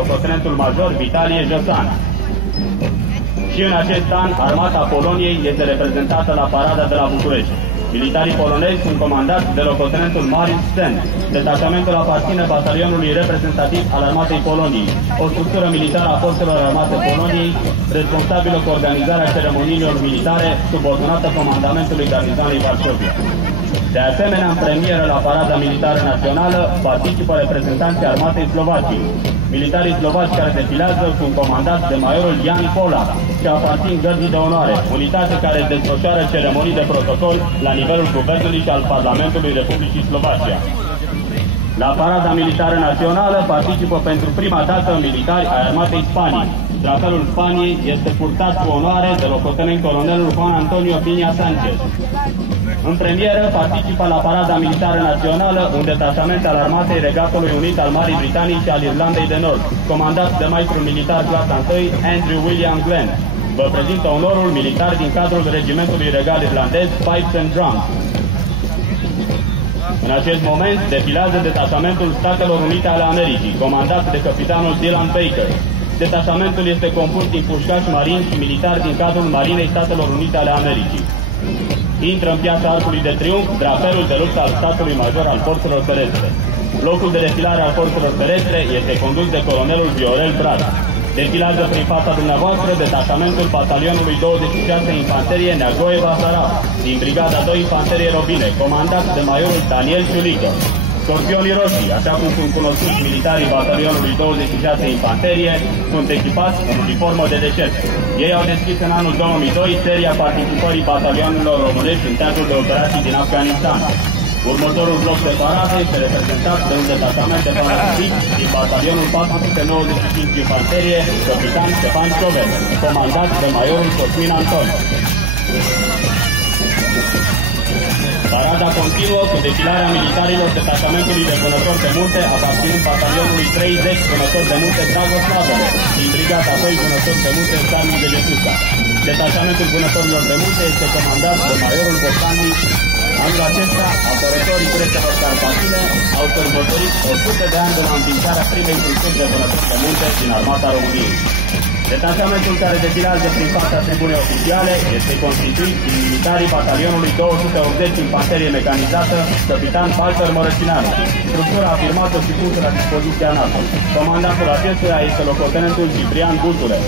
Locotenentul major Vitalie Josan. Și în acest an, Armata Poloniei este reprezentată la parada de la București. Militarii polonezi sunt comandați de locotenentul Marius Sten. Detașamentul aparține batalionului reprezentativ al Armatei Poloniei, o structură militară a forțelor armate Poloniei, responsabilă cu organizarea ceremoniilor militare, subordonată comandamentului garnizonului Varșovia. De asemenea, în premieră la parada militară națională participă reprezentanții Armatei Slovaciei. Militarii slovaci care defilează sunt comandați de majorul Jan Pola și aparțin gărzii de onoare, unitate care desfășoară ceremonii de protocol la nivelul Guvernului și al Parlamentului Republicii Slovacia. La parada militară națională participă pentru prima dată militari ai Armatei Spaniei. Drapelul Spaniei este purtat cu onoare de locotenent colonelul Juan Antonio Piña Sánchez. În premieră participă la parada militară națională un detașament al Armatei Regatului Unit al Marii Britanii și al Irlandei de Nord, comandat de maestrul militar clasa 1 Andrew William Glenn. Vă prezintă onorul militar din cadrul regimentului regal irlandez Pipes and Drums. În acest moment defilează detașamentul Statelor Unite ale Americii, comandat de capitanul Dylan Baker. Detașamentul este compus din pușcași marini și militari din cadrul Marinei Statelor Unite ale Americii. Intră în piața Arcului de Triunf drapelul de luptă al statului major al forțelor terestre. Locul de defilare al forțelor terestre este condus de colonelul Viorel Brad. Defilează prin fața dumneavoastră detașamentul batalionului 26 Infanterie Neagoe Basarab din Brigada 2 Infanterie Robine, comandat de majorul Daniel Ciulică. Scorpionii roșii, așa cum sunt cunoscuți militarii batalionului 26 Infanterie, sunt echipați în uniformă de decet. Ei au deschis în anul 2002 seria participării batalionelor românești în teatrul de operații din Afganistan. Următorul bloc de parade este reprezentat de un detașament de parașutiști din batalionul 495 Infanterie, capitan Ștefan Șover, comandat de majorul Cosmin Anton. Parada continuă cu defilarea militarilor detașamentului de vânători de munte aparținând batalionului 30 vânători de munte Dragoslavele din Brigada 2 vânători de munte Sarmi de Gesuța. Detașamentul vânătorilor de munte este comandat de majorul Bocani. Anul acesta, apărătorii creselor carpatine au sărbătorit 100 de ani de la înființarea primei structuri de vânători de munte din Armata României. Detașamentul care defilează prin fața tribunei oficiale este constituit din militarii batalionului 280 Infanterie Mecanizată, capitan Walter Mărăcineanu, structura afirmată și pusă la dispoziția NATO. Comandantul acestuia este locotenentul Ciprian Gusule.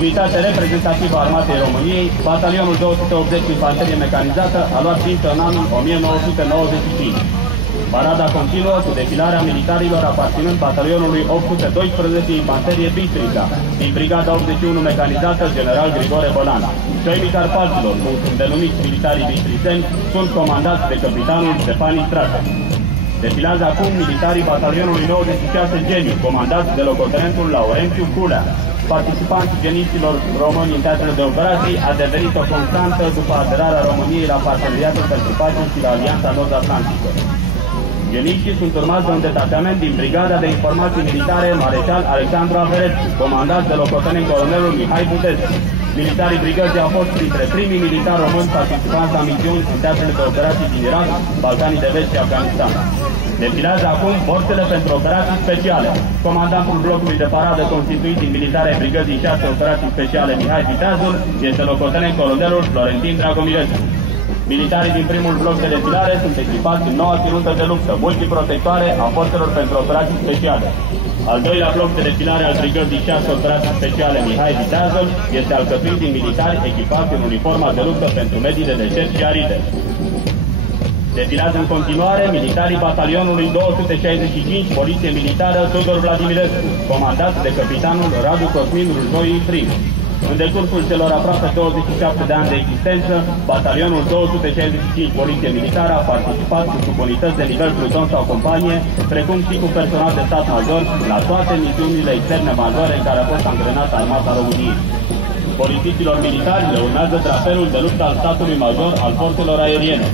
Unitate reprezentativă a Armatei României, batalionul 280 Infanterie Mecanizată a luat ființă în anul 1995. Parada continuă cu defilarea militarilor aparținând batalionului 812 Infanterie Bistrița, din Brigada 81 Mecanizată General Grigore Bălan. Șoimii Carpaților, cum sunt denumiți militarii bistrițeni, sunt comandați de capitanul Ștefani Strată. Defilează acum militarii batalionului 96 Geniu, comandați de locotenentul Laurențiu Culea. Participanții geniștilor români în teatrele de operații a devenit o constantă după aderarea României la Parteneriatul pentru Pace și la Alianța Nord-Atlantică. Geniștii sunt urmați de un detașament din Brigada de Informații Militare Mareșal Alexandru Averescu, comandat de locotenent colonelul Mihai Budescu. Militarii brigăzii au fost printre primii militari români participanți la misiuni în teatrele de operații din Irak, Balcanii de Vest și Afganistan. Defilează acum forțele pentru operații speciale. Comandantul blocului de paradă constituit din militari brigăzii 6 operații speciale Mihai Viteazul este locotenent colonelul Florentin Dragomirescu. Militarii din primul bloc de defilare sunt echipați în noua ținută de luptă multiprotectoare a forțelor pentru operații speciale. Al doilea bloc de defilare al brigăzii 6 operații speciale Mihai Viteazul este alcătuit din militari echipați în uniforma de luptă pentru medii de deșert și aride. Defilează în continuare militarii batalionului 265 Poliție Militară Tudor Vladimirescu, comandat de capitanul Radu Cosmin Rujoi Prim. În decursul celor aproape 27 de ani de existență, batalionul 265 Poliție Militară a participat cu subunități de nivel pluton sau companie, precum și cu personal de stat major, la toate misiunile externe majore în care a fost angrenată Armata României. Polițiștilor militari le urmează drapelul de luptă al statului major al forțelor aeriene.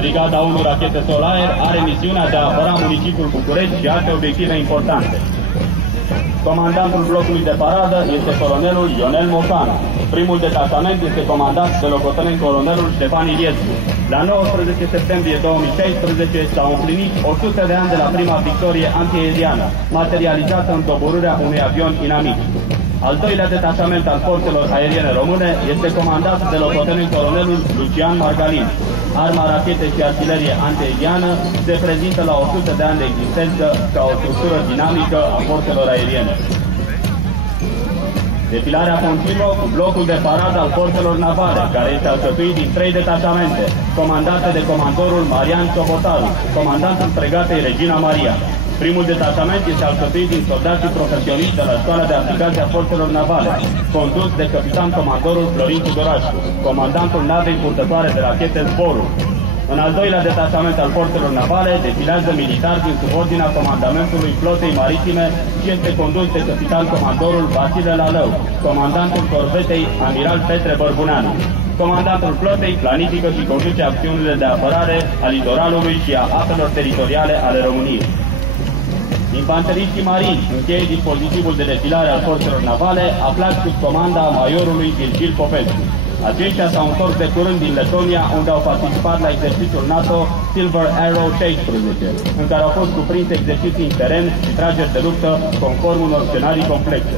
Brigada 1 Rachete Sol-Aer are misiunea de a apăra municipiul București și alte obiective importante. Comandantul blocului de paradă este colonelul Ionel Mocanu. Primul detașament este comandat de locotenent colonelul Ștefan Iliescu. La 19 septembrie 2016 s-au împlinit 100 de ani de la prima victorie antiaeriană, materializată în doborârea unui avion inamic. Al doilea detașament al forțelor aeriene române este comandat de locotenent colonelul Lucian Margalin. Arma rachete și artilerie antiaeriană se prezintă la 100 de ani de existență ca o structură dinamică a forțelor aeriene. Defilarea continuă cu blocul de paradă al forțelor navale, care este alcătuit din 3 detașamente, comandate de comandorul Marian Ciobotaru, comandantul fregatei Regina Maria. Primul detașament este alcătuit din soldații profesioniști de la Școala de Aplicație a Forțelor Navale, condus de capitan comandorul Florin Tudorașcu, comandantul navei purtătoare de rachete Zborul. În al doilea detașament al forțelor navale defilează militari din subordinea comandamentului flotei maritime și este condus de capitan comandorul Vasile Lalău, comandantul corvetei Amiral Petre Bărbuneanu. Comandantul flotei planifică și conduce acțiunile de apărare a litoralului și a apelor teritoriale ale României. Infanteriștii marini încheie dispozitivul de defilare al forțelor navale, aflați sub comanda majorului Virgil Popescu. Aceștia s-au întors de curând din Letonia, unde au participat la exercițiul NATO Silver Arrow 16, în care au fost cuprinse exerciții în teren și trageri de luptă conform unor scenarii complexe.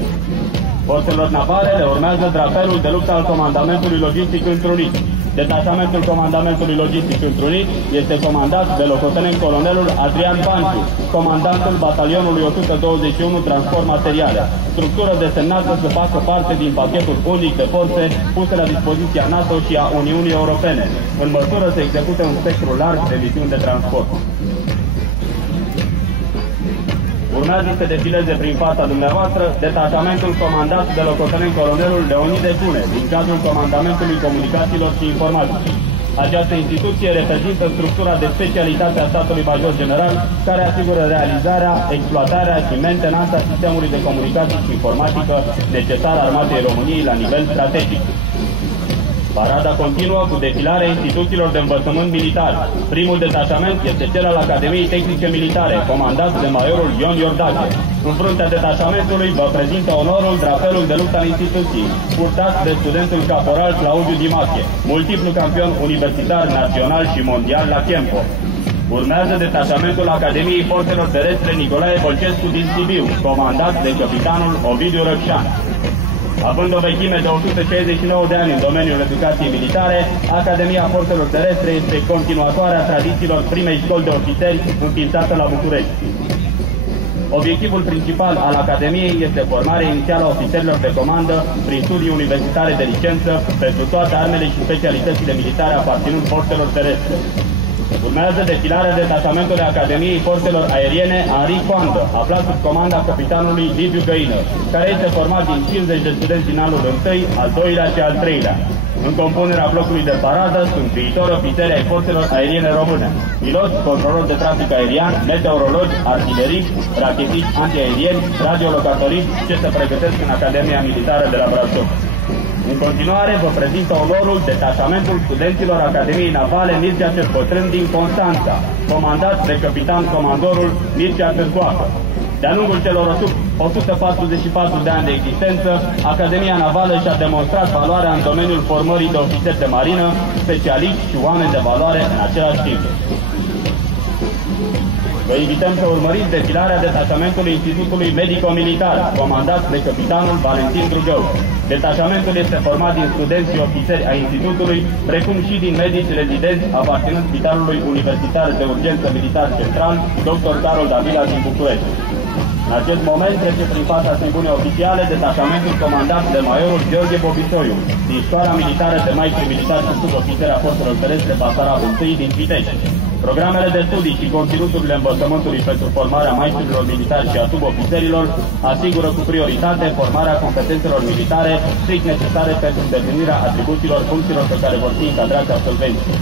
Forțelor navale le urmează drapelul de luptă al Comandamentului Logistic Întrunit. Detașamentul Comandamentului Logistic Întrunit este comandat de locotenent colonelul Adrian Banciu, comandantul batalionului 121 Transport Materiale, structură desemnată să facă parte din pachetul unic de forțe puse la dispoziția NATO și a Uniunii Europene, în măsură să execute un spectru larg de misiuni de transport. Urmează să defileze prin fața dumneavoastră detașamentul comandat de locotenent colonelul Leonide Cune, din cadrul Comandamentului Comunicațiilor și Informaticii. Această instituție reprezintă structura de specialitate a statului major general, care asigură realizarea, exploatarea și mentenanța sistemului de comunicații și informatică necesar armatei României la nivel strategic. Parada continuă cu defilarea instituțiilor de învățământ militar. Primul detașament este cel al Academiei Tehnice Militare, comandat de majorul Ion Iordache. În fruntea detașamentului vă prezintă onorul drapelul de luptă al instituției, purtat de studentul caporal Claudiu Dimache, multiplu campion universitar național și mondial la Kempo. Urmează detașamentul Academiei Forțelor Terestre Nicolae Bolcescu din Sibiu, comandat de capitanul Ovidiu Răcșan. Având o vechime de 169 de ani în domeniul educației militare, Academia Forțelor Terestre este continuatoarea tradițiilor primei școli de ofițeri înființată la București. Obiectivul principal al Academiei este formarea inițială a ofițerilor de comandă prin studii universitare de licență pentru toate armele și specialitățile militare aparținând forțelor terestre. Urmează defilarea detașamentului Academiei Forțelor Aeriene Henri Coandă, aflat sub comanda capitanului Liviu Găină, care este format din 50 de studenți din anul 1, al 2-lea și al 3-lea. În compunerea blocului de paradă sunt viitori ofițeri ai Forțelor Aeriene Române, piloți, controlori de trafic aerian, meteorologi, artileriști, rachetiști antiaerieni, radiolocatoriști, ce se pregătesc în Academia Militară de la Brașov. În continuare, vă prezintă onorul detașamentul studenților Academiei Navale Mircea Cetbătrân din Constanța, comandat de capitan comandorul Mircea Târgoacă. De-a lungul celor 144 de ani de existență, Academia Navală și-a demonstrat valoarea în domeniul formării de ofițeri de marină, specialiști și oameni de valoare în același timp. Vă invităm să urmăriți defilarea detașamentului Institutului Medico-Militar, comandat de capitanul Valentin Drugău. Detașamentul este format din studenți și ofițeri ai Institutului, precum și din medici rezidenți aparținând Spitalului Universitar de Urgență Militar Central, Dr. Carol Davila din București. În acest moment trece prin fața tribunei oficiale detașamentul comandat de majorul Gheorghe Bobisoiu, din Școala Militară de Maestri Militari și Subofițeri a Forțelor Terestre Basarab I din Pitești. Programele de studii și conținuturile învățământului pentru formarea maestrilor militari și a subofițerilor asigură cu prioritate formarea competențelor militare strict necesare pentru îndeplinirea atribuțiilor funcțiilor pe care vor fi încadrați absolvenții.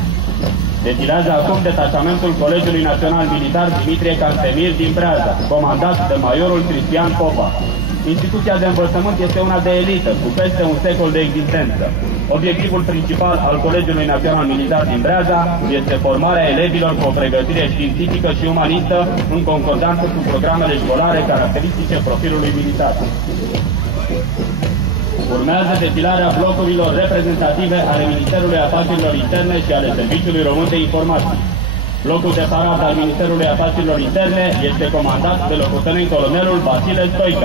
Defilează acum detașamentul Colegiului Național Militar Dimitrie Cantemir din Breaza, comandat de majorul Cristian Popa. Instituția de învățământ este una de elită, cu peste un secol de existență. Obiectivul principal al Colegiului Național Militar din Breaza este formarea elevilor cu o pregătire științifică și umanistă în concordanță cu programele școlare caracteristice profilului militar. Urmează defilarea blocurilor reprezentative ale Ministerului Afacerilor Interne și ale Serviciului Român de Informații. Blocul de paradă al Ministerului Afacerilor Interne este comandat de locotenent colonelul Vasile Stoica.